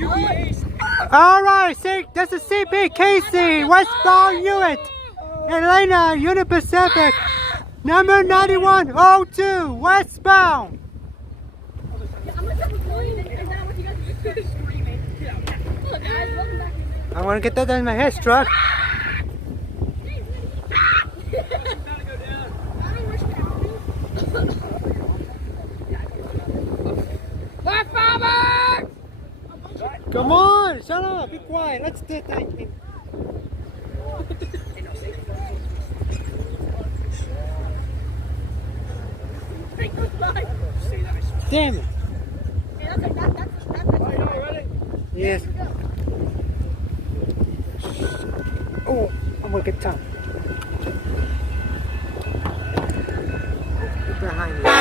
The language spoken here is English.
Alright, this is CP Casey, westbound Hewitt, Atlanta, Union Pacific, number 9102, westbound. I want to get that in my head truck. Come on, shut up, be quiet, let's do that thing. Damn it. Yes. Oh, I'm gonna get top. Behind you.